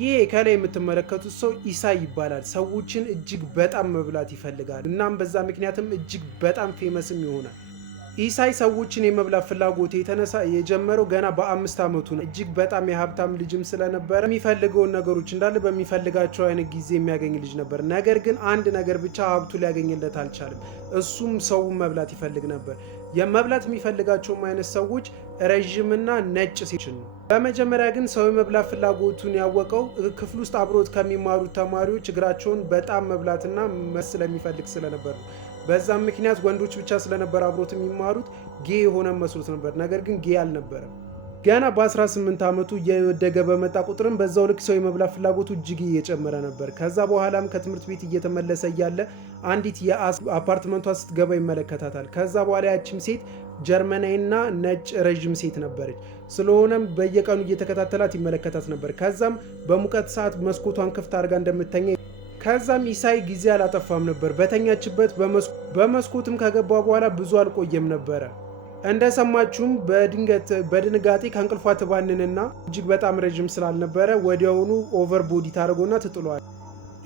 ይሄ ከላይ የምትመለከቱት ሰው ኢሳይ ይባላል። ሰዎችን እጅግ በጣም መብላት ይፈልጋል። እናም በዛ ምክንያትም እጅግ በጣም ፌመስም ይሆናል። ኢሳይ ሰዎችን የመብላት ፍላጎት የጀመረው ገና በ5 ዓመቱ ነው። እጅግ በጣም የሀብታም ልጅም ስለነበረ የሚፈልገውን ነገሮች እንዳለ በሚፈልጋቸው አይነት ጊዜ የሚያገኝ ልጅ ነበር። ነገር ግን አንድ ነገር ብቻ ሀብቱ ሊያገኝለት አልቻለም። እሱም ሰውን መብላት ይፈልግ ነበር። የመብላት የሚፈልጋቸውም አይነት ሰዎች ረዥምና ነጭ ሴቶችን ነው። በመጀመሪያ ግን ሰው የመብላት ፍላጎቱን ያወቀው ክፍል ውስጥ አብሮት ከሚማሩት ተማሪዎች እግራቸውን በጣም መብላትና ስለሚፈልግ ስለነበር ነው። በዛም ምክንያት ወንዶች ብቻ ስለነበር አብሮት የሚማሩት ጌ የሆነ መስሎት ነበር። ነገር ግን ጌ አልነበረም። ገና በ18 ዓመቱ እየወደገ በመጣ ቁጥርም በዛው ልክ ሰው የመብላት ፍላጎቱ እጅግ እየጨመረ ነበር። ከዛ በኋላም ከትምህርት ቤት እየተመለሰ እያለ አንዲት የአፓርትመንቷ ስትገባ ይመለከታታል። ከዛ በኋላ ያችም ሴት ጀርመናዊና ነጭ ረዥም ሴት ነበረች። ስለሆነም በየቀኑ እየተከታተላት ይመለከታት ነበር። ከዛም በሙቀት ሰዓት መስኮቷን ክፍት አድርጋ እንደምትተኛ ከዛም ኢሳይ ጊዜ አላጠፋም ነበር። በተኛችበት በመስኮትም ከገባ በኋላ ብዙ አልቆየም ነበረ። እንደሰማችሁም በድንጋጤ ከእንቅልፏ ትባንንና እጅግ በጣም ረዥም ስላልነበረ ወዲያውኑ ኦቨርቦዲ ታደርጎና ትጥሏል።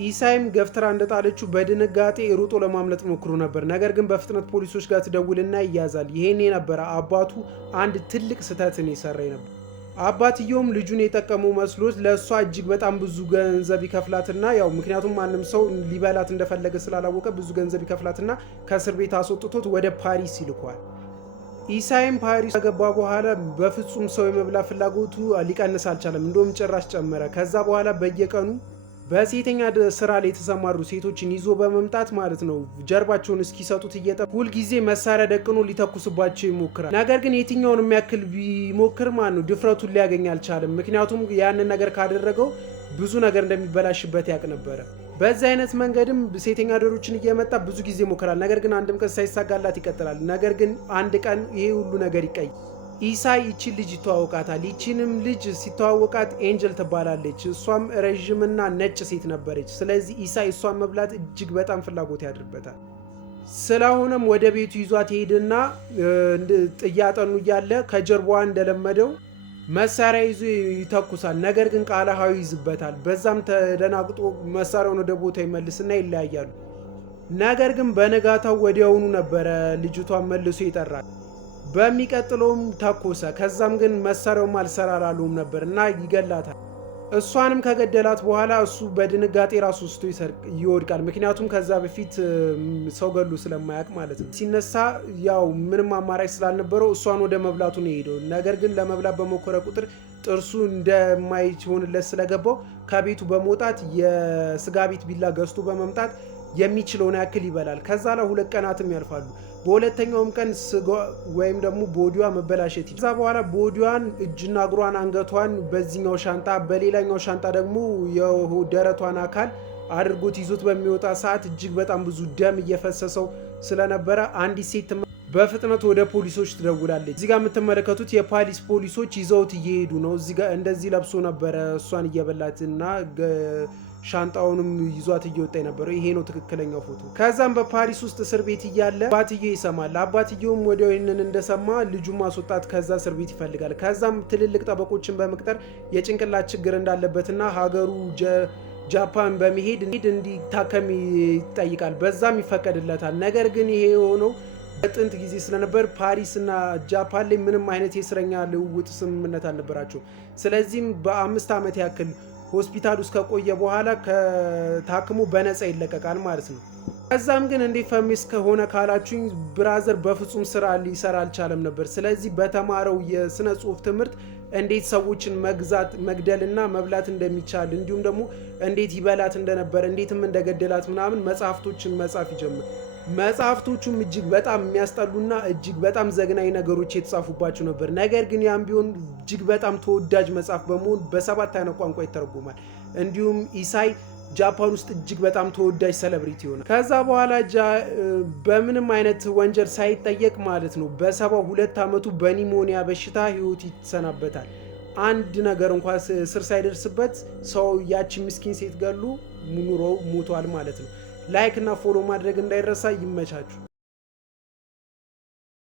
ኢሳይም ገፍትራ እንደጣለችው በድንጋጤ ሩጦ ለማምለጥ ሞክሮ ነበር። ነገር ግን በፍጥነት ፖሊሶች ጋር ትደውልና ይያዛል። ይሄኔ ነበረ አባቱ አንድ ትልቅ ስህተትን የሰራ ነበር። አባትየውም ልጁን የጠቀመው መስሎት ለእሷ እጅግ በጣም ብዙ ገንዘብ ይከፍላትና ምክንያቱም ማንም ሰው ሊበላት እንደፈለገ ስላላወቀ ብዙ ገንዘብ ይከፍላትና ከእስር ቤት አስወጥቶት ወደ ፓሪስ ይልኳል። ኢሳይም ፓሪስ ከገባ በኋላ በፍጹም ሰው የመብላት ፍላጎቱ ሊቀንስ አልቻለም። እንደውም ጭራሽ ጨመረ። ከዛ በኋላ በየቀኑ በሴተኛ ስራ ላይ የተሰማሩ ሴቶችን ይዞ በመምጣት ማለት ነው ጀርባቸውን እስኪሰጡት እየጠበቀ ሁልጊዜ መሳሪያ ደቅኖ ሊተኩስባቸው ይሞክራል። ነገር ግን የትኛውንም ያክል ቢሞክር ድፍረቱን ሊያገኝ አልቻለም። ምክንያቱም ያንን ነገር ካደረገው ብዙ ነገር እንደሚበላሽበት ያቅ ነበረ። በዚህ አይነት መንገድም ሴተኛ አዳሪዎችን እየመጣ ብዙ ጊዜ ይሞክራል። ነገር ግን አንድም ቀን ሳይሳካላት ይቀጥላል። ነገር ግን አንድ ቀን ይሄ ሁሉ ነገር ይቀይ ኢሳይ ይቺን ልጅ ይተዋወቃታል። ይቺንም ልጅ ሲተዋወቃት ኤንጀል ትባላለች። እሷም ረዥምና ነጭ ሴት ነበረች። ስለዚህ ኢሳይ እሷን መብላት እጅግ በጣም ፍላጎት ያድርበታል። ስለሆነም ወደ ቤቱ ይዟት ሄድና ጥያጠኑ እያለ ከጀርባዋ እንደለመደው መሳሪያ ይዞ ይተኩሳል። ነገር ግን ቃላሃዊ ይዝበታል። በዛም ተደናግጦ መሳሪያውን ወደ ቦታ ይመልስና ይለያያሉ። ነገር ግን በነጋታው ወዲያውኑ ነበረ ልጅቷን መልሶ ይጠራል። በሚቀጥለውም ተኮሰ። ከዛም ግን መሳሪያውም አልሰራራሉም ነበር እና ይገላታል። እሷንም ከገደላት በኋላ እሱ በድንጋጤ ራሱ ውስጡ ይወድቃል። ምክንያቱም ከዛ በፊት ሰው ገሉ ስለማያውቅ ማለት ነው። ሲነሳ ምንም አማራጭ ስላልነበረው እሷን ወደ መብላቱ ነው የሄደው። ነገር ግን ለመብላት በሞከረ ቁጥር ጥርሱ እንደማይሆንለት ስለገባው ከቤቱ በመውጣት የስጋ ቤት ቢላ ገዝቶ በመምጣት የሚችለውን ያክል ይበላል። ከዛ ላይ 2 ቀናትም ያልፋሉ። በሁለተኛውም ቀን ስጋ ወይም ደግሞ ቦዲዋ መበላሸት ከዛ በኋላ ቦዲዋን እጅና እግሯን አንገቷን በዚህኛው ሻንጣ በሌላኛው ሻንጣ ደግሞ የደረቷን አካል አድርጎት ይዞት በሚወጣ ሰዓት እጅግ በጣም ብዙ ደም እየፈሰሰው ስለነበረ አንዲት ሴት በፍጥነት ወደ ፖሊሶች ትደውላለች። እዚህ ጋር የምትመለከቱት የፓሪስ ፖሊሶች ይዘውት እየሄዱ ነው። እዚህ ጋር እንደዚህ ለብሶ ነበረ እሷን እየበላትና ሻንጣውንም ይዟት እየወጣ የነበረው ይሄ ነው ትክክለኛው ፎቶ። ከዛም በፓሪስ ውስጥ እስር ቤት እያለ አባትየው ይሰማል። አባትየውም ወዲያው ይህንን እንደሰማ ልጁን ማስወጣት ከዛ እስር ቤት ይፈልጋል። ከዛም ትልልቅ ጠበቆችን በመቅጠር የጭንቅላት ችግር እንዳለበትና ሀገሩ ጃፓን በመሄድ እንዲታከም ይጠይቃል። በዛም ይፈቀድለታል። ነገር ግን ይሄ የሆነው በጥንት ጊዜ ስለነበር ፓሪስና ጃፓን ላይ ምንም አይነት የእስረኛ ልውውጥ ስምምነት አልነበራቸው። ስለዚህም በ5 ዓመት ያክል ሆስፒታል ውስጥ ከቆየ በኋላ ከታክሞ በነፃ ይለቀቃል ማለት ነው። ከዛም ግን እንዴት ፈሚስ ከሆነ ካላችሁኝ ብራዘር በፍጹም ስራ ሊሰራ አልቻለም ነበር። ስለዚህ በተማረው የስነ ጽሁፍ ትምህርት እንዴት ሰዎችን መግደልና መብላት እንደሚቻል እንዲሁም ደግሞ እንዴት ይበላት እንደነበር እንዴትም እንደገደላት ምናምን መጽሐፍቶችን መጻፍ ይጀምራል። መጽሐፍቶቹም እጅግ በጣም የሚያስጠሉና እጅግ በጣም ዘግናኝ ነገሮች የተጻፉባቸው ነበር። ነገር ግን ያም ቢሆን እጅግ በጣም ተወዳጅ መጽሐፍ በመሆን በ7 አይነት ቋንቋ ይተረጎማል። እንዲሁም ኢሳይ ጃፓን ውስጥ እጅግ በጣም ተወዳጅ ሴሌብሪቲ ሆነ። ከዛ በኋላ በምንም አይነት ወንጀል ሳይጠየቅ ማለት ነው በ72 ዓመቱ በኒሞኒያ በሽታ ህይወቱ ይሰናበታል። አንድ ነገር እንኳን ስር ሳይደርስበት ሰው ያቺ ምስኪን ሴት ገሉ ኑሮው ሞቷል ማለት ነው። ላይክ እና ፎሎ ማድረግ እንዳይረሳ። ይመቻችሁ።